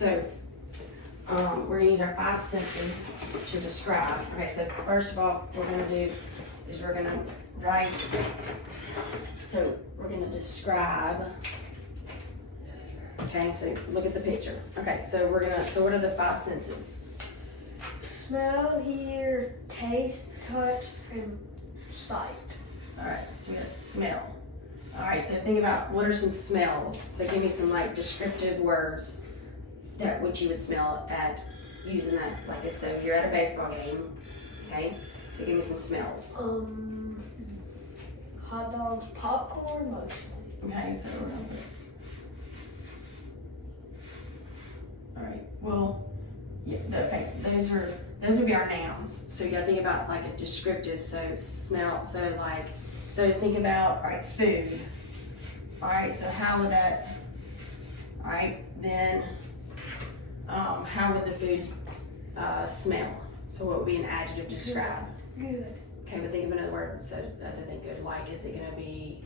So, we're gonna use our 5 senses to describe. Okay, so first of all, what we're gonna do is we're gonna write, so we're gonna describe. Okay, so look at the picture. Okay, so so what are the 5 senses? Smell, hear, taste, touch, and sight. All right, so we got smell. All right, so think about what are some smells. So give me some like descriptive words that what you would smell at using that. Like so you're at a baseball game, okay? So give me some smells. Hot dogs, popcorn, mostly. Okay, so we're gonna put. All right, well, yeah, okay, those would be our nouns. So you gotta think about like a descriptive. So smell. So think about, all right, food. All right, so how would that? All right, then how would the food smell? So what would be an adjective to describe? Good. Okay, but think of another word so other than good. Like, is it gonna be,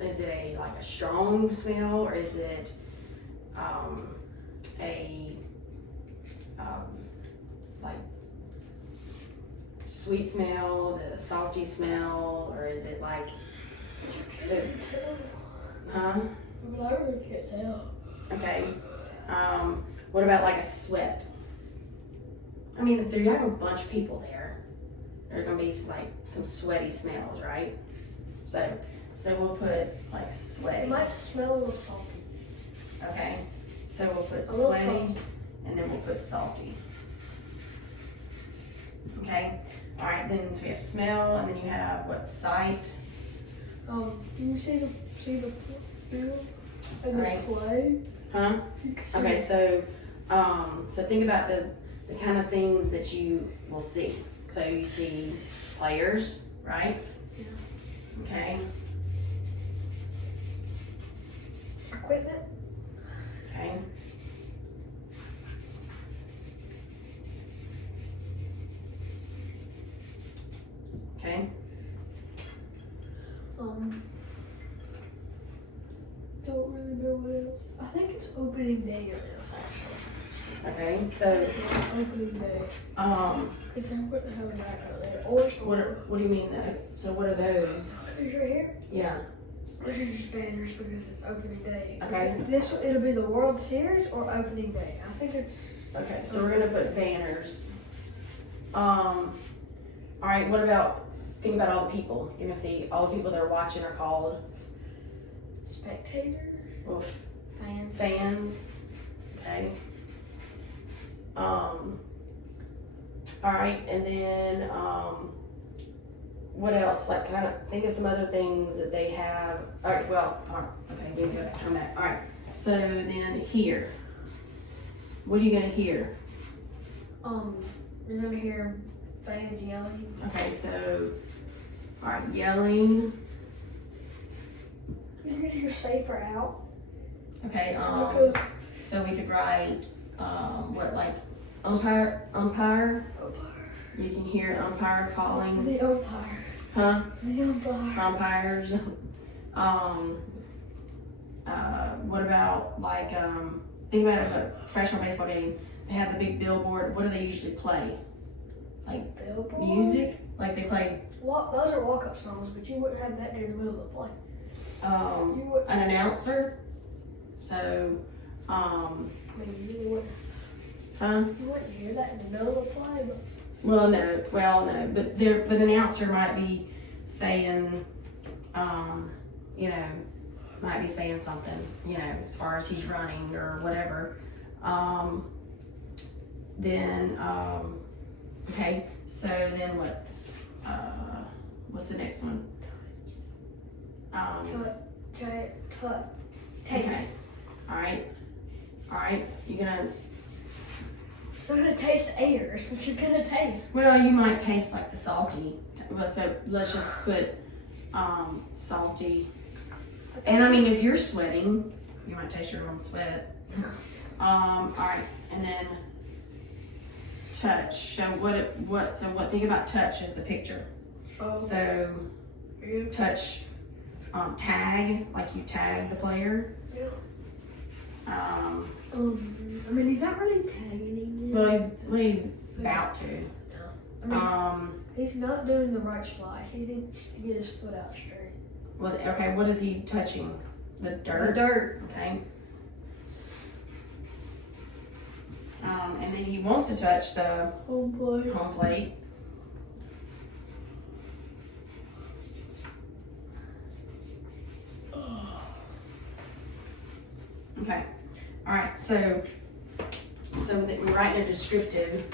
is it like a strong smell, or is it like sweet smell? Is it a salty smell, or is it like? Huh? But I really can't tell. Okay. What about like a sweat? I mean, if you have a bunch of people there, there's gonna be like some sweaty smells, right? So we'll put like It sweaty. might smell a little salty. Okay. So we'll put A little sweaty, salty. and then we'll put salty. Okay. All right. Then so we have smell, and then you have what? Sight. You see the field and Right. the play? Huh? You can see Okay. it. So think about the kind of things that you will see. So you see players, right? Yeah. Okay. Equipment. Okay. Okay. Don't really know what else. I think it's opening day on this actually. Okay. So Yeah, opening day. Because I wouldn't have that earlier. Or what do you mean though? So what are those? These right here. Yeah. These are just banners because it's opening day. Okay. It'll be the World Series or opening day. I think it's. Okay. So we're gonna put banners. All right. What about? Think about all the people. You're gonna see all the people that are watching are called Spectators. Fans. fans. Okay. All right, and then what else? Like, kind of think of some other things that they have. All right, okay, we can go back on that. All right, so then here, what are you gonna hear? You're gonna hear fans yelling. Okay, so all right, yelling. You're gonna hear safer out. Okay, Because so we could write what, like umpire. You can hear an umpire calling. the umpire. Huh? The umpire. Umpires. What about like think about a professional baseball game. They have the big billboard. What do they usually play? Like Billboard? music? Like they play Those are walk-up songs, but you wouldn't have that during the middle of the play. You would. an announcer. So I mean, you wouldn't. huh? You wouldn't hear that in the middle of the play, but. Well no, but the announcer might be saying might be saying something, as far as he's running or whatever. Then okay, so then what's the next one? Taste. Okay. All right, you're gonna, You're gonna taste air. That's what you're gonna taste. well, you might taste like the salty, so let's just put salty. And I mean, if you're sweating, you might taste your own sweat. All right, and then touch. So think about touch as the picture. So touch, tag, like you tag the player. Yeah. I mean, he's not really tagging it. Well, he's about to. I mean, he's not doing the right slide. He needs to get his foot out straight. Well, okay, what is he touching? The dirt? The dirt. Okay. And then he wants to touch the Home plate. home plate. Okay. All right. So that we write in a descriptive,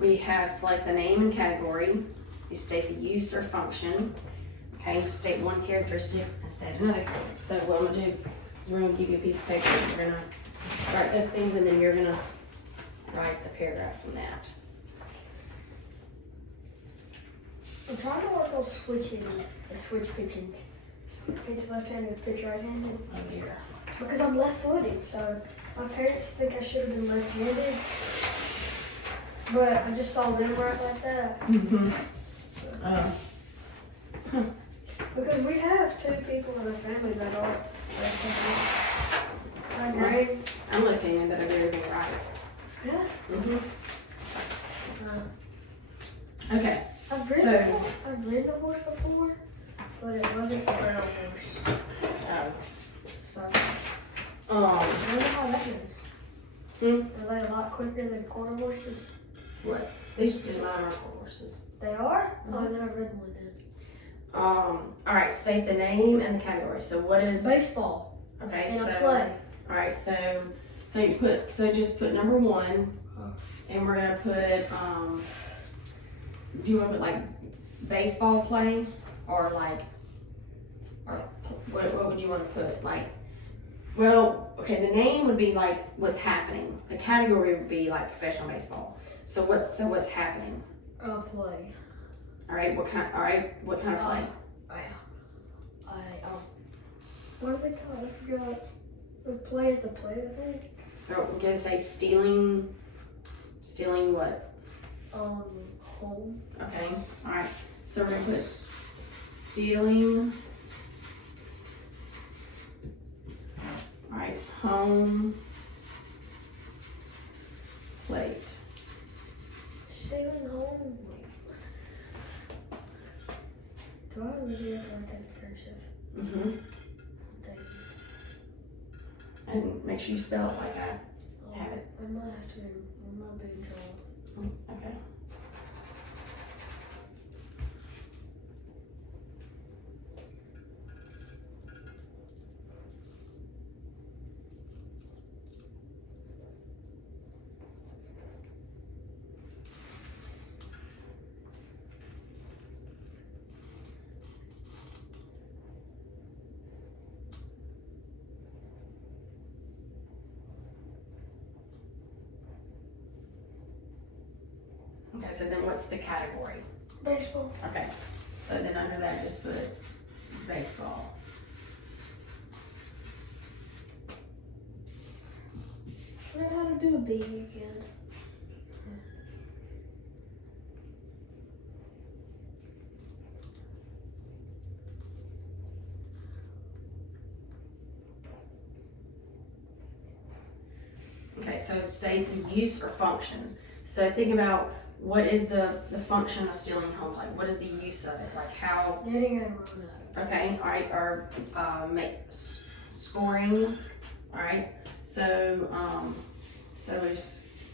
we have select the name and category. You state the use or function. Okay. You state one characteristic and state another. So what I'm gonna do is we're gonna give you a piece of paper. We're gonna write those things, and then you're gonna write the paragraph from that. I'm trying to work on switching, the switch pitching. Pitch left-handed, pitch right-handed. Oh dear. Because I'm left-footed, so my parents think I should have been left-handed. But I just saw them write like that. Mm-hmm. Because we have 2 people in our family that are left-handed. My brain. I'm left-handed, but I do everything right. Yeah. Mm-hmm. Okay. I've ridden a horse before, but it wasn't a brown horse. So I don't know how that is. Are they a lot quicker than quarter horses? What? These are mine are horses. They are? Oh, then I've ridden one then. All right. State the name and the category. So what is? Baseball. Okay. And So a play. all right. So just put number 1, and we're gonna put do you want to put like baseball play or what would you want to put like? Well, okay, the name would be like what's happening. The category would be like professional baseball. So what's happening? Play. All right, what kind of play? What is it called? I forgot. The play at the plate, I think. So we're gonna say stealing what? Home. Okay, all right. So we're gonna put stealing. All right, home plate. Stealing home. Do I really have to write that in cursive? Mm-hmm. Thank you. And make sure you spell it like I have it. I might have to. I might be in trouble. Okay. Okay, so then what's the category? Baseball. Okay, so then under that, just put baseball. Learn how to do a B again. Okay, so state the use or function. So think about what is the function of stealing home plate? What is the use of it? Like how? Getting a run out. Okay, all right, or scoring. All right, so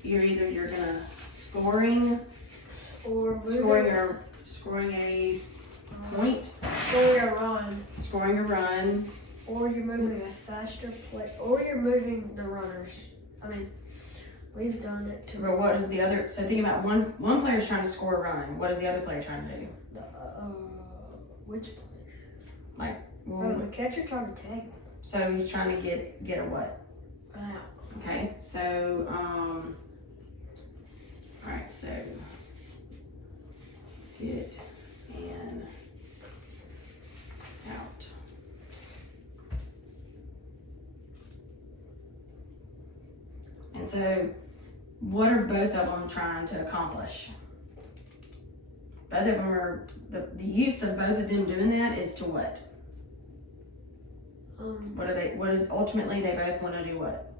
you're gonna scoring Or moving. scoring a point, Scoring a run. scoring a run. Or you're moving a faster play. Or you're moving the runners. I mean, we've done it too. But what is the other? So think about one player's trying to score a run. What is the other player trying to do? Which player? Like, The catcher trying to tag him. so he's trying to get a what? An out. Okay, so all right, so get an out. And so, what are both of them trying to accomplish? Both of them are, the use of both of them doing that is to what? What is ultimately they both want to do what?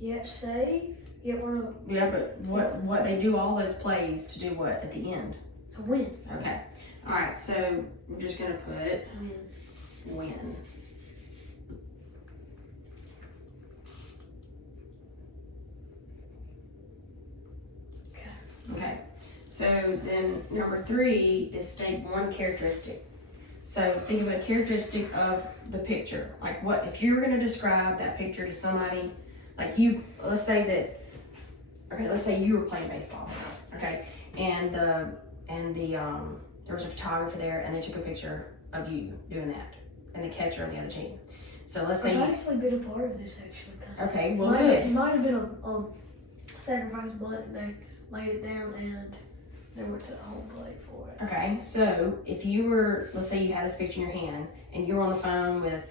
You hit save. You get one of Yeah, but what they do all those plays to do what at the end? to win. Okay. All right. So we're just gonna put Win. win. Okay. So then number 3 is state one characteristic. So think of a characteristic of the picture. Like what if you were going to describe that picture to somebody, like you, let's say you were playing baseball, okay, and there was a photographer there, and they took a picture of you doing that, and the catcher on the other team. So let's say I've actually been a part of this actually. Okay, well good. It might have been a sacrifice bunt, and they laid it down and they went to the home plate for it. Okay, so if you were, let's say you had this picture in your hand and you're on the phone with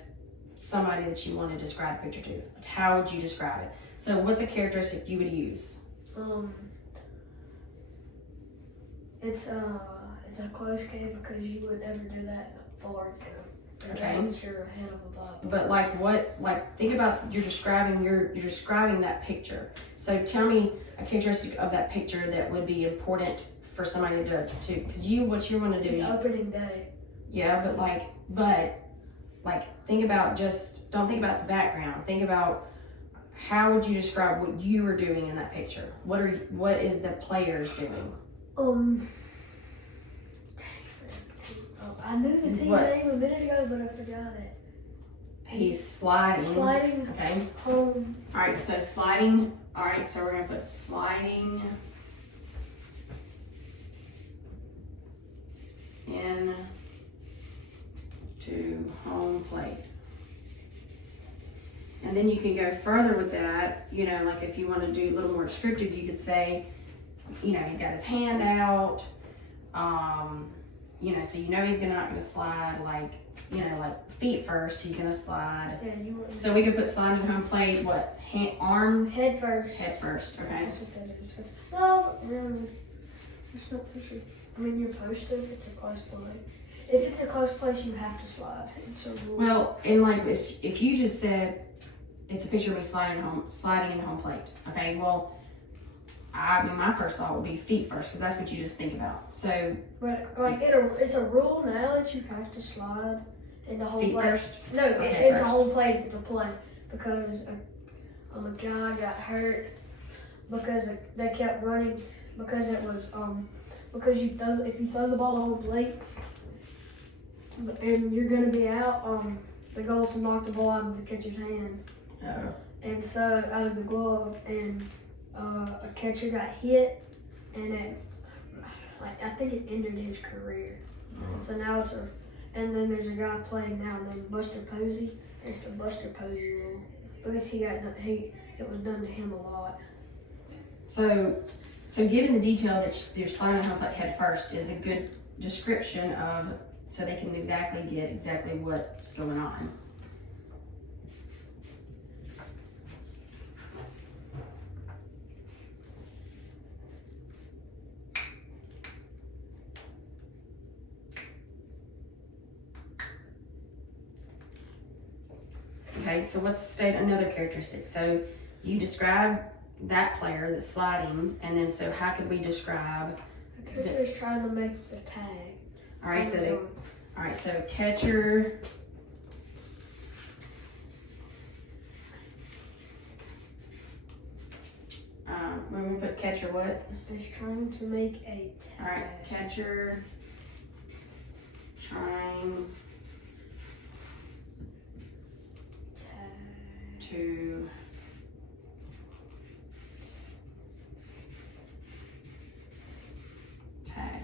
somebody that you want to describe the picture to, like how would you describe it? So what's a characteristic you would use? It's a close game because you would never do that far. Okay. Unless you're ahead of a ball. But think about you're describing that picture. So tell me a characteristic of that picture that would be important for somebody to because what you want to do. It's opening day. Yeah, but think about don't think about the background. Think about how would you describe what you were doing in that picture? What is the players doing? I knew the team name a minute ago, but I forgot it. He's sliding. Sliding. Okay. Home. All right. So sliding. All right. So we're gonna put sliding in to home plate. And then you can go further with that, like if you want to do a little more descriptive, you could say, he's got his hand out, so he's not going to slide like feet first, he's going to slide. Yeah, so we could put slide in home plate, what, arm? Head first. Head first, okay. That's what that is. No, it's not for sure. I mean, you're supposed to if it's a close play. If it's a close place, you have to slide. It's a rule. Well, and if you just said, it's a picture of me sliding in home plate. Okay, well, my first thought would be feet first because that's what you just think about. So, but it's a rule now that you have to slide in the home feet plate. First. No, Okay, it's a home plate if it's a play because a guy got hurt because they kept running because it was because if you throw the ball to home plate and you're gonna be out, the goal is to knock the ball out of the catcher's hand. Oh. And so out of the glove, and a catcher got hit, and I think it ended his career. So now and then there's a guy playing now named Buster Posey. It's the Buster Posey rule because it was done to him a lot. So given the detail that you're sliding home plate head first is a good description of, so they can get exactly what's going on. Okay, so let's state another characteristic. So you describe that player that's sliding, and then so how could we describe? The catcher is trying to make the tag. All right, so catcher. When we put catcher, what? Is trying to make a tag. All right, catcher trying to tag.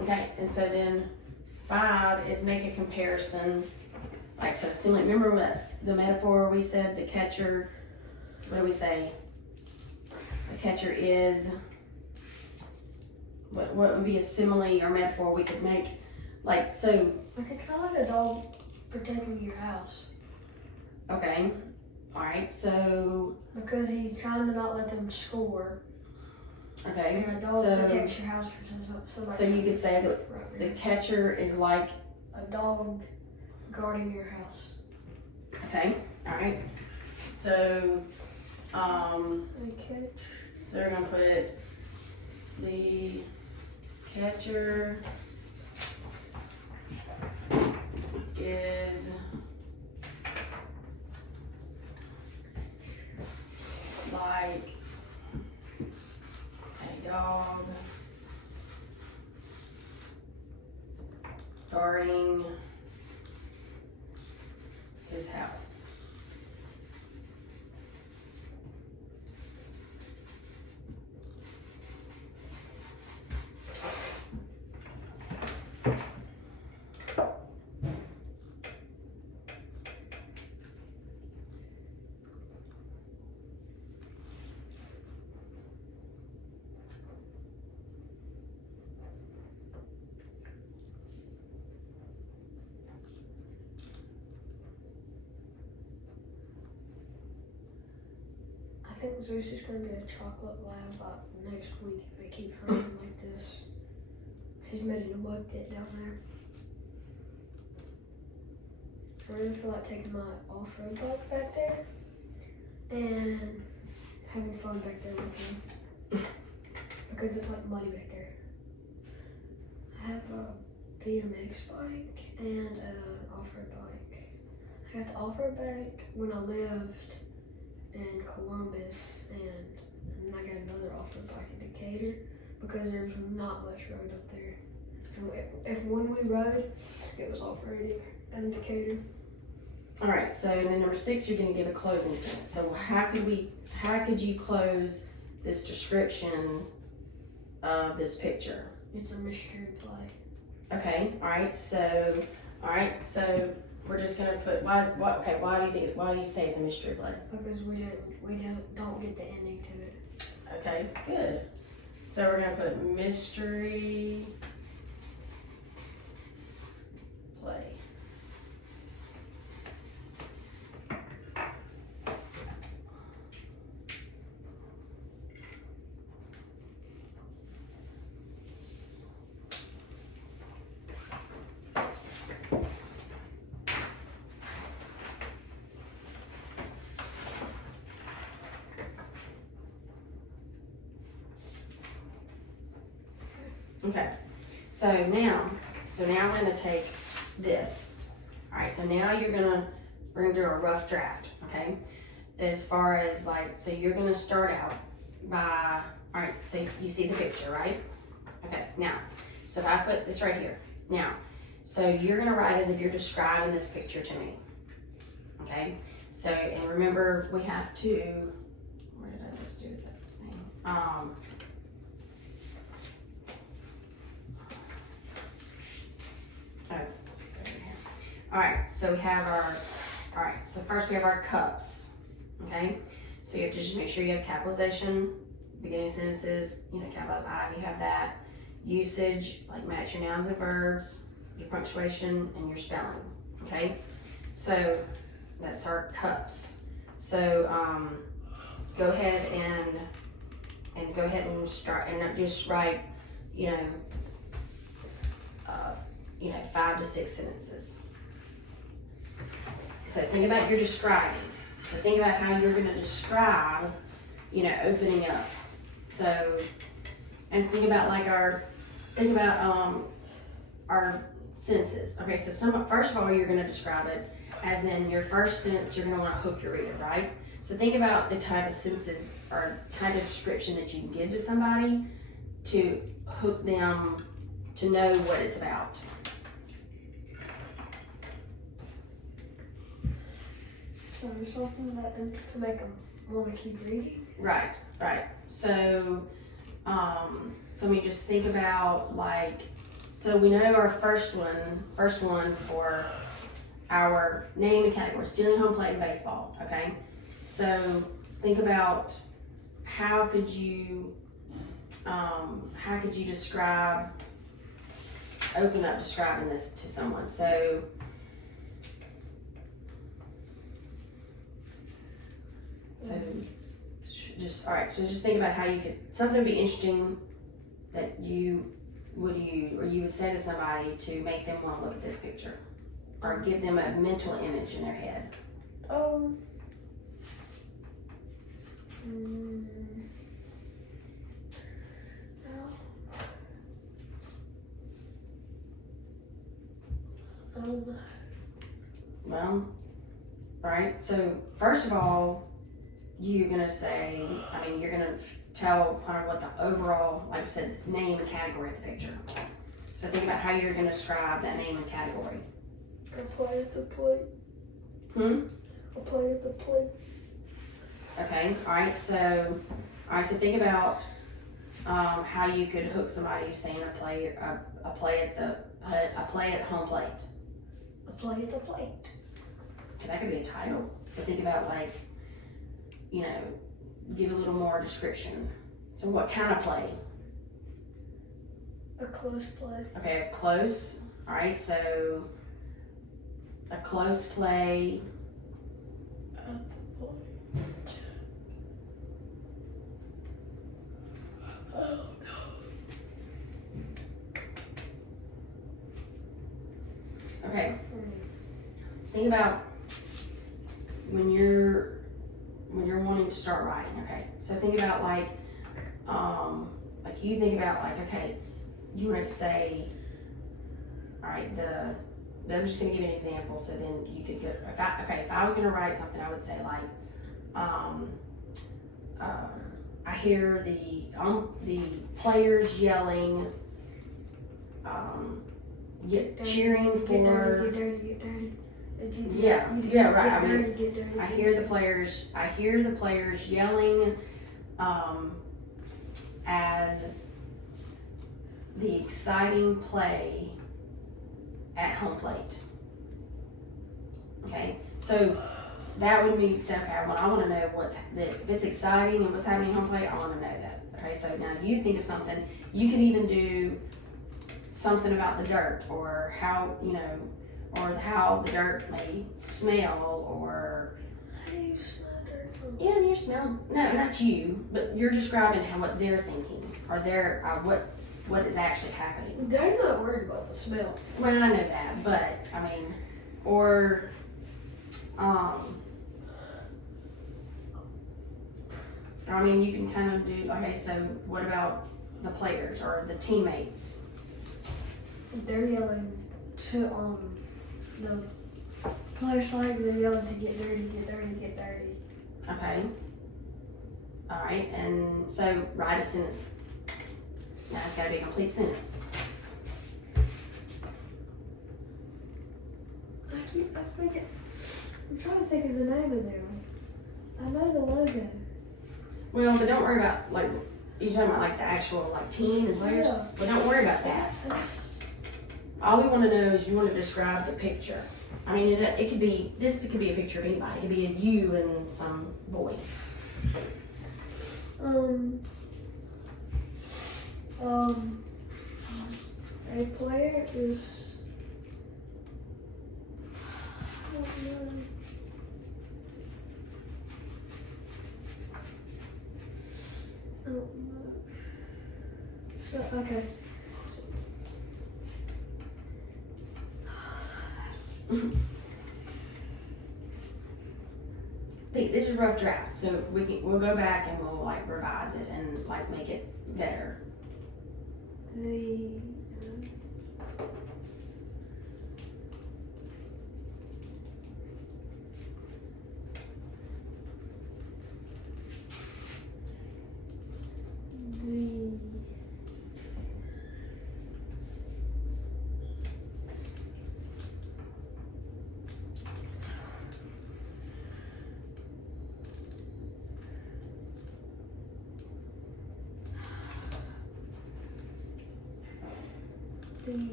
Okay, and so then 5 is make a comparison. So similar, remember the metaphor we said the catcher, what do we say? The catcher is, what would be a simile or metaphor we could make? It's kind of like a dog protecting your house. Okay. All right. So. Because he's trying to not let them score. Okay. And a dog protects your house from somebody. So you could say that the catcher is like a dog guarding your house. Okay. All right. So, Okay. so we're gonna put the catcher is like a dog guarding his house. I think Zeus is going to be a chocolate lab by next week if it keeps running like this. He's made a mud pit down there. I really feel like taking my off-road bike back there and having fun back there with him. Because it's like muddy back there. I have a BMX bike and an off-road bike. I got the off-road bike when I lived in Columbus, and I got another off-road bike in Decatur because there's not much road up there. And if when we rode, it was off-roading in Decatur. All right. So then number 6, you're going to give a closing sentence. So how could you close this description of this picture? It's a mystery play. Okay. All right. So we're just gonna put why do you say it's a mystery play? Because we don't get the ending to it. Okay, good. So we're gonna put mystery play. Okay, so now we're gonna take this. All right, so now we're gonna do a rough draft, okay? As far as so you're gonna start out by, all right, so you see the picture, right? Okay, now, so if I put this right here, now, so you're gonna write as if you're describing this picture to me, okay? So, and remember, we have to, where did I just do that thing? All right, so we have so first we have our cups, okay? So you have to just make sure you have capitalization, beginning sentences, capitalize I, if you have that. Usage, like match your nouns and verbs, your punctuation, and your spelling, okay? So that's our cups. So go ahead and start, and just write, 5 to 6 sentences. So think about your describing. So think about how you're going to describe, opening up. So, and think about our sentences. Okay, so first of all, you're going to describe it as in your first sentence. You're going to want to hook your reader, right? So think about the type of sentences or kind of description that you can give to somebody to hook them to know what it's about. So something that to make them want to keep reading. Right. So, so we just think about so we know our first one for our name and category, stealing home plate and baseball. Okay. So think about how could you describing this to someone. So So just, all right, so just think about how you could, something would be interesting that you would say to somebody to make them want to look at this picture or give them a mental image in their head. Well, right, so first of all, you're gonna say, you're gonna tell kind of what the overall, like I said, this name and category of the picture. So think about how you're gonna describe that name and category. I play at the plate. I play at the plate. Okay, alright, so think about how you could hook somebody saying a play at home plate. A play at the plate. Okay, that could be a title. But think about give a little more description. So what kind of play? A close play. Okay, a close. Alright, so a close play. At the plate. Oh no. Okay. Think about when you're wanting to start writing, okay? So think about you think about okay, you want to say, all right, I'm just gonna give you an example so then you could go, if I was gonna write something, I would say I hear the players yelling, cheering for. Get dirty. Yeah, right. Get dirty. I hear the players yelling as the exciting play at home plate. Okay, so that would be okay. I want to know if it's exciting and what's happening at home plate. I want to know that. Okay, so now you think of something. You can even do something about the dirt or how the dirt may smell or. How do you smell dirt? Yeah, you smell. No, not you, but you're describing what they're thinking or what is actually happening. They're not worried about the smell. Well, I know that, but you can kind of do. Okay, so what about the players or the teammates? They're yelling to the players they're yelling to get dirty. Okay. All right, and so write a sentence. Now it's got to be a complete sentence. I'm trying to think of the name of them. I know the logo. Well, but don't worry about you're talking about the actual team and players. Yeah. Well, don't worry about that. All we want to know is you want to describe the picture. It could be could be a picture of anybody. It could be of you and some boy. A player is. I don't know. So, okay. This is a rough draft, so we'll go back and we'll revise it and make it better. The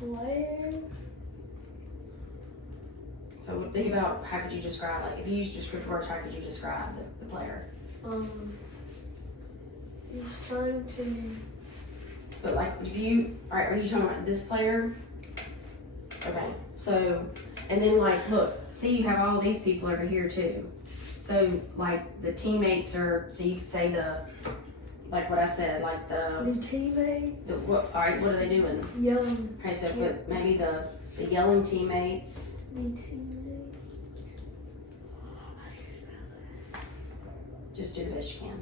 player. So think about how could you describe if you use descriptive words, how could you describe the player? He's trying to. But if you are you talking about this player? Okay, so and then look, see you have all these people over here too. so like the teammates are, so you could say like what I said, like The teammates all right, what are they doing? yelling. Okay, so put maybe the yelling teammates. The teammates. Just do the best you can.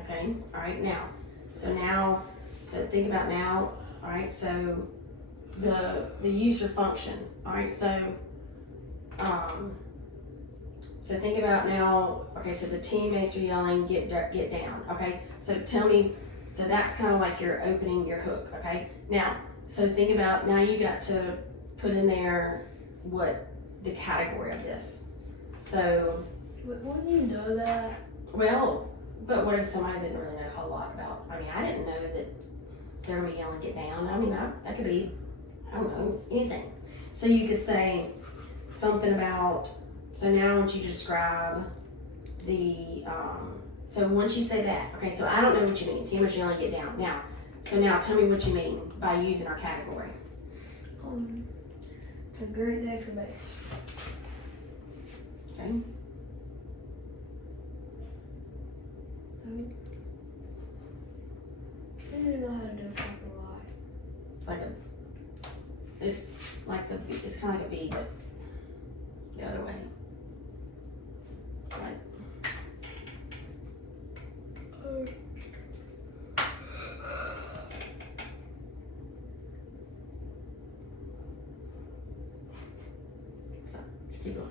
Okay, all right, now, so think about now, all right, so the user function, all right, so think about now, okay, so the teammates are yelling, get down, okay, so tell me, so that's kind of like you're opening your hook, okay, now, so think about, now you got to put in there what the category of this, so. Wouldn't you know that? Well, but what if somebody didn't really know a whole lot about, I mean, I didn't know that they're gonna be yelling, get down. I mean, that could be, I don't know, anything. So you could say something about, so now I want you to describe the, so once you say that, okay, so I don't know what you mean, teamers yelling, get down. Now, so now tell me what you mean by using our category. It's a great day for base. Okay. I didn't know how to do a capital I. It's kind of like a B, but the other way. Like, just keep going.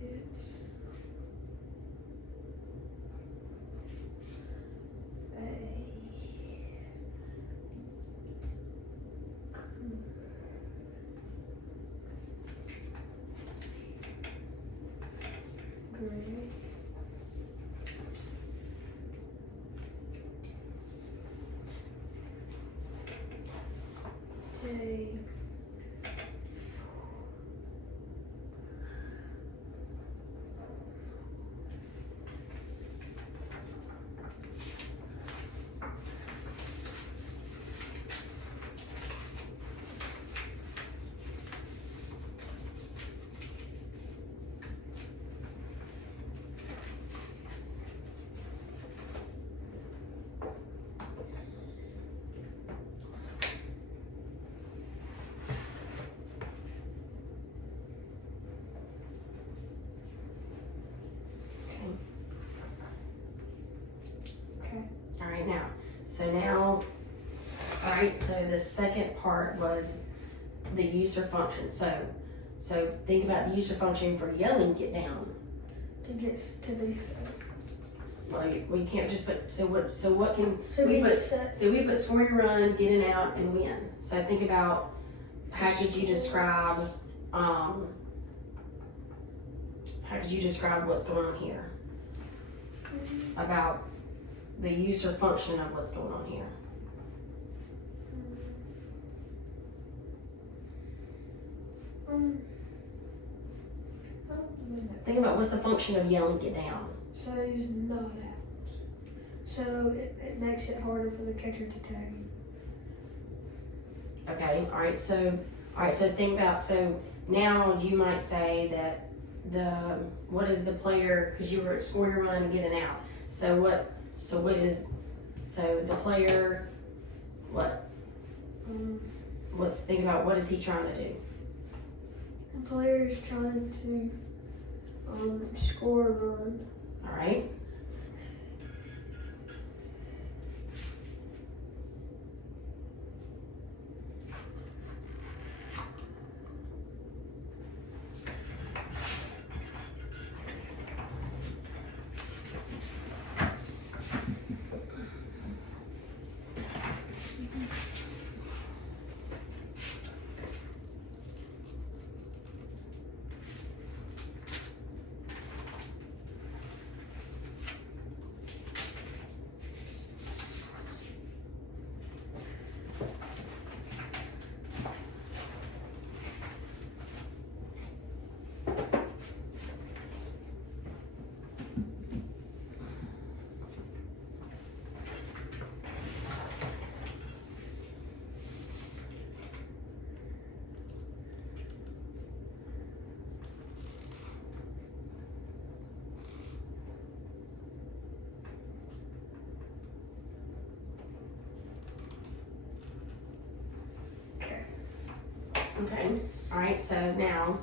It's great. Okay. All right, now, all right, so the second part was the user function. So think about the user function for yelling, get down. To get to these. Well, we can't just put, so what can, So we put, set. so we put score your run, get in, out, and win. So think about, how could you describe what's going on here? About the user function of what's going on here. Think about what's the function of yelling, get down. So he's not out. So it makes it harder for the catcher to tag him. Okay, all right, so think about, so now you might say that what is the player, because you were at score your run and get an out. So the player, think about what is he trying to do? The player is trying to Score, run. All right. Okay, all right, so now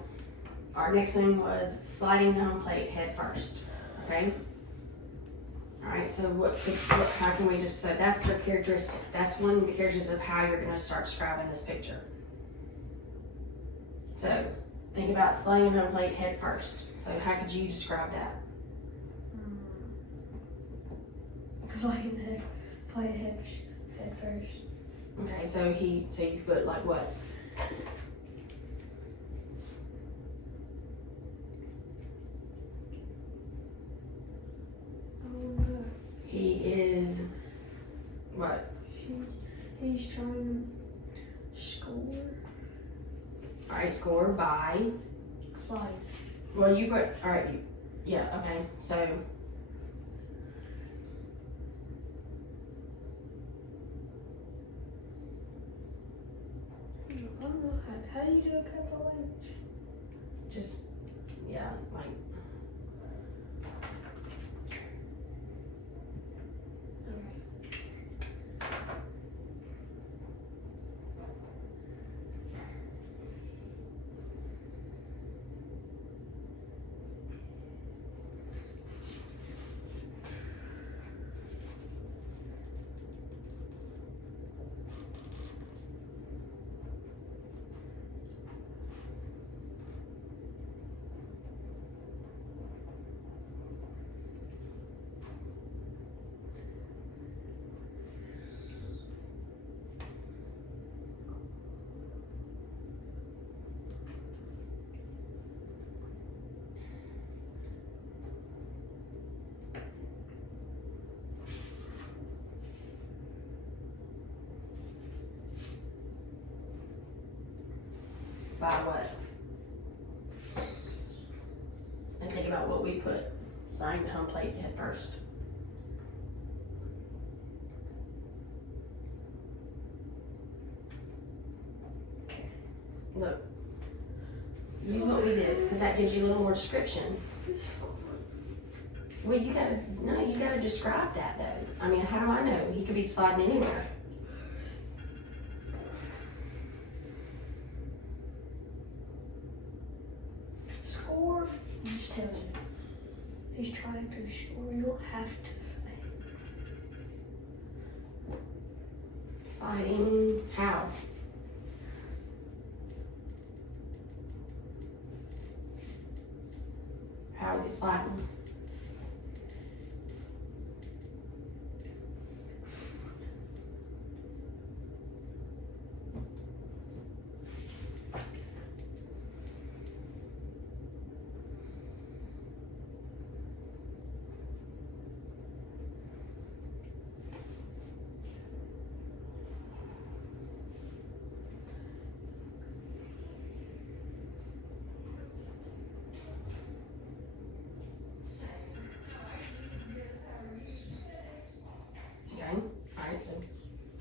our next one was sliding the home plate head first, okay? All right, so how can we just, so that's their characteristic. That's one of the characteristics of how you're gonna start describing this picture. So think about sliding the home plate head first. So how could you describe that? Sliding head, plate head first. Okay, so you put like what? He is what? He's trying to score. All right, score by. Slide. Well, you put, all right, yeah, okay, so. I don't know, how do you do a capital H? Just, yeah, like. By what? And think about what we put. Sliding the home plate head first. Look. Use what we did, because that gives you a little more description. Well, you gotta describe that though. I mean, how do I know? He could be sliding anywhere. Score, he just tells you. He's trying to score, you don't have to say. Sliding, how? How is he sliding?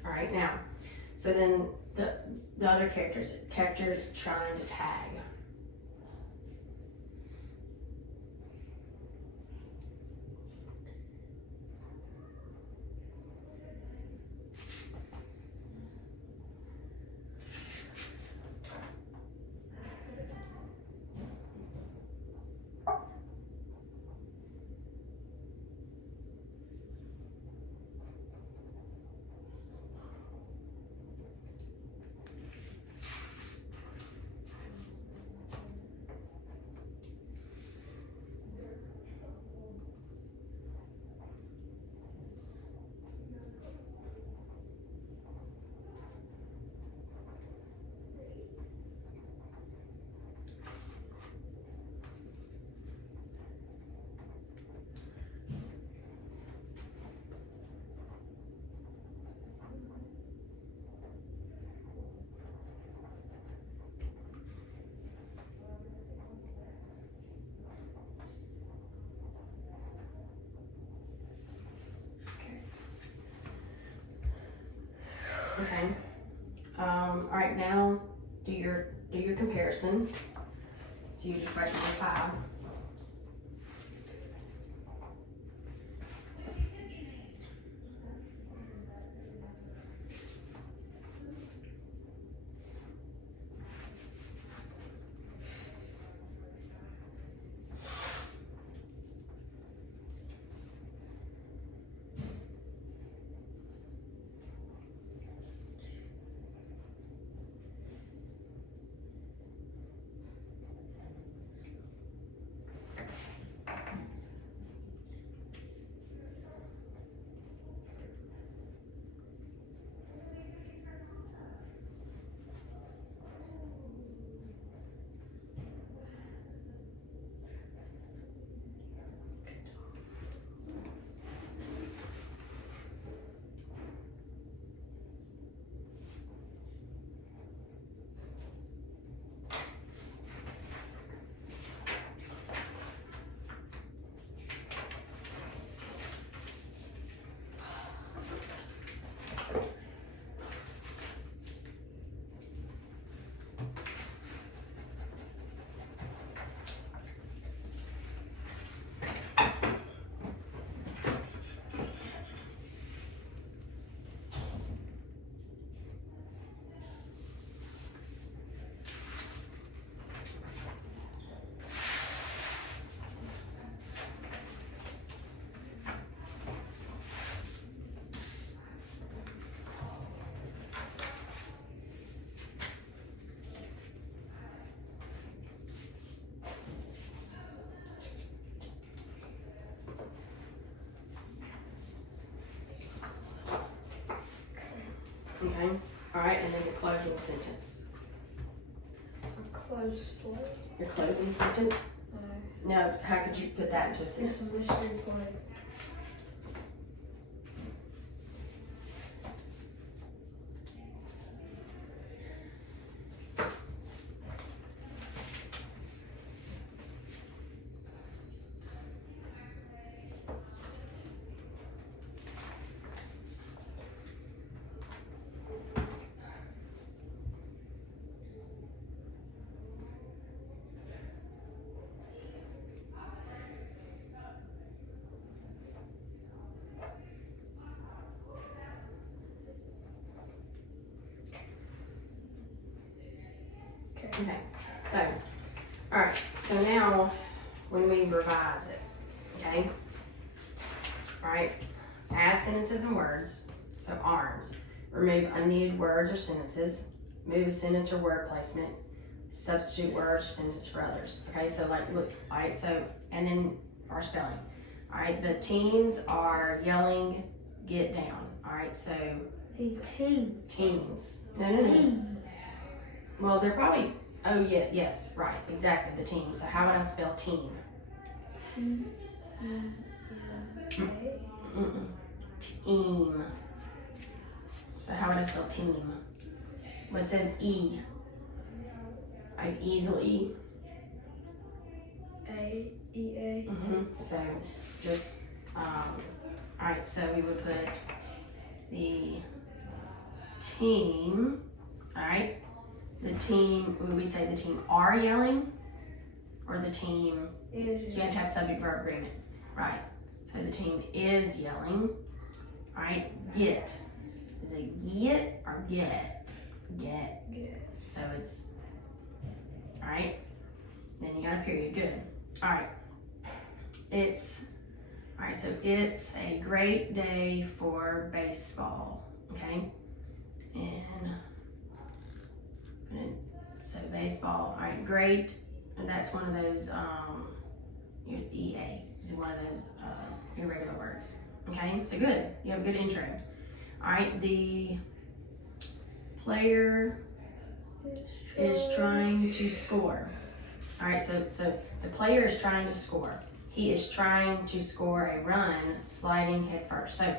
All right, now, so then the other characters trying to tag. Okay. All right, now do your comparison. So you just write number 5. Okay. All right, and then your closing sentence. Close play. Your closing sentence. Now, how could you put that into a It's sentence? a mystery play. Okay. So, all right. So now, when we revise it, okay. All right. Add sentences and words. So arms. Remove unneeded words or sentences. Move a sentence or word placement. Substitute words or sentences for others. Okay. So like, looks. All right. So and then our spelling. All right. The teams are yelling, "Get down." All right. So A team. teams. No. Team. Well, they're probably. Oh yeah. Yes. Right. Exactly. The team. So how would I spell team? T-E-M-A. Team. So how would I spell team? What says E? I easily. A-E-A. So just all right. So we would put the team. All right. The team. Would we say the team are yelling, or the team? Is. You have to have subject verb agreement, right? So the team is yelling. All right. Get. Is it get or get? Get. Get. So it's, all right, then you got a period, good. All right, all right, so it's a great day for baseball, okay? So baseball, all right, great, and that's one of those, it's EA, it's one of those irregular words, okay? So good, you have a good intro. All right, the player is trying to score. All right, so the player is trying to score. He is trying to score a run sliding head first. So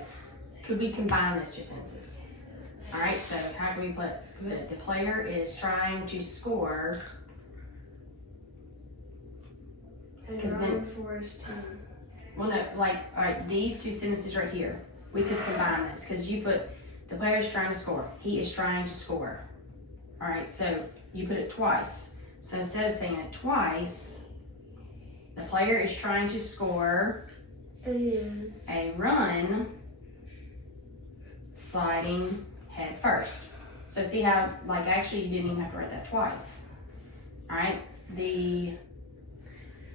could we combine those two sentences? All right, so how can we put it? The player is trying to score. And 'Cause run then- for his team. Well, no, like, all right, these two sentences right here, we could combine this because you put The player's trying to score. He is trying to score. All right, so you put it twice. So instead of saying it twice, the player is trying to score a run sliding head first. So see how, like, actually you didn't even have to write that twice. All right, the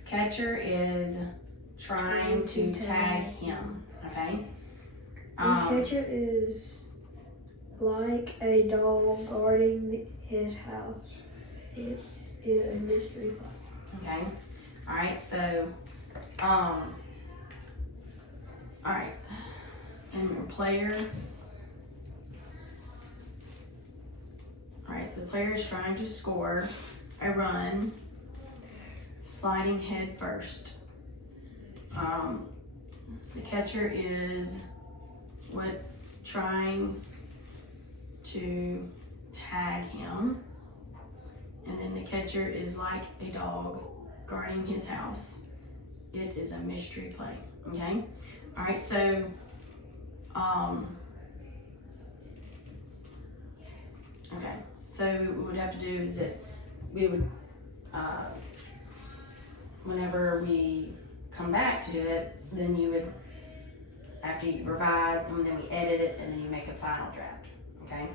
catcher is trying to tag him, okay? The catcher is like a dog guarding his house. It is a mystery play. Okay. All right. So, all right. And your player. All right. So the player is trying to score a run, sliding head first. The catcher is trying to tag him, and then the catcher is like a dog guarding his house. It is a mystery play. Okay. All right. So, okay. So what we would have to do is that we would, whenever we come back to do it, then you would, after you revise, and then we edit it, and then you make a final draft. Okay.